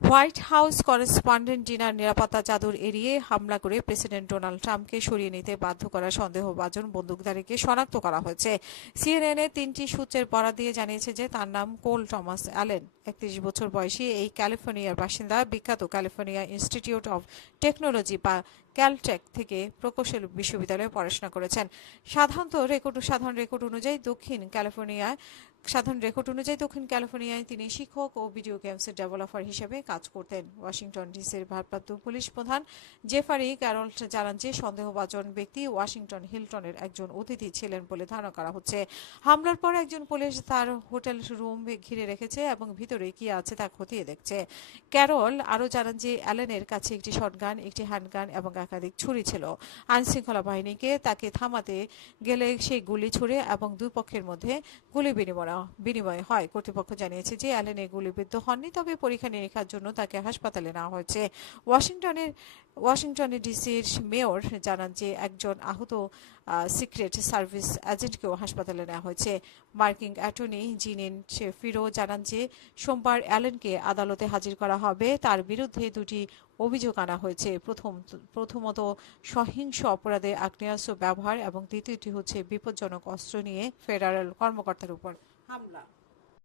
White house correspondent dinner নিরাপত্তা চাদর এড়িয়ে হামলা করে প্রেসিডেন্ট ডোনাল্ড ট্রাম্পকে সরিয়ে নিতে বাধ্য করা সন্দেহভাজন বন্দুকধারীকে শনাক্ত করা হয়েছে। সিএনএন 3টি সূত্রের বরাত দিয়ে জানিয়েছে যে তার নাম কোল টমাস অ্যালেন। 31 বছর বয়সী এই ক্যালিফোর্নিয়ার বাসিন্দা বিখ্যাত ক্যালিফোর্নিয়া ইনস্টিটিউট অব টেকনোলজি বা ক্যালটেক থেকে প্রকৌশল বিশ্ববিদ্যালয়ে পড়াশোনা করেছেন। সাধারণ রেকর্ড অনুযায়ী দক্ষিণ ক্যালিফোর্নিয়ায় তিনি শিক্ষক ও ভিডিও গেমসের ডেভেলপার হিসেবে কাজ করতেন। ওয়াশিংটন ডিসির ভারপ্রাপ্ত পুলিশ প্রধান জেফারি ক্যারল জানান যে সন্দেহভাজন ব্যক্তি ওয়াশিংটন হিলটনের একজন অতিথি ছিলেন বলে ধারণা করা হচ্ছে। হামলার পর একজন পুলিশ তার হোটেল রুম ঘিরে রেখেছে এবং ভিতরে কি আছে তা খতিয়ে দেখছে। ক্যারল আরও জানান যে অ্যালেনের কাছে একটি শটগান, একটি হ্যান্ডগান এবং একাধিক ছুরি ছিল। আইনশৃঙ্খলা বাহিনীকে তাকে থামাতে গেলে সেই গুলি ছুড়ে এবং দুই পক্ষের মধ্যে গুলি বিনিময় হয়। কর্তৃপক্ষ জানিয়েছে যে অ্যালেন গুলিবিদ্ধ হননি, তবে পরীক্ষা নিরীক্ষার জন্য তাকে হাসপাতালে নেওয়া হয়েছে। ওয়াশিংটনের ডিসির মেয়র জানান যে একজন আহত সিক্রেট সার্ভিস এজেন্টকেও হাসপাতালে নেওয়া হয়েছে। মার্কিন অ্যাটর্নি জিনিন শেফিরো জানান যে সোমবার অ্যালেনকে আদালতে হাজির করা হবে। তার বিরুদ্ধে দুটি অভিযোগ আনা হয়েছে। প্রথমত সহিংস অপরাধে আগ্নেয়াস্ত্র ব্যবহার এবং দ্বিতীয়টি হচ্ছে বিপজ্জনক অস্ত্র নিয়ে ফেডারেল কর্মকর্তার উপর হামলা।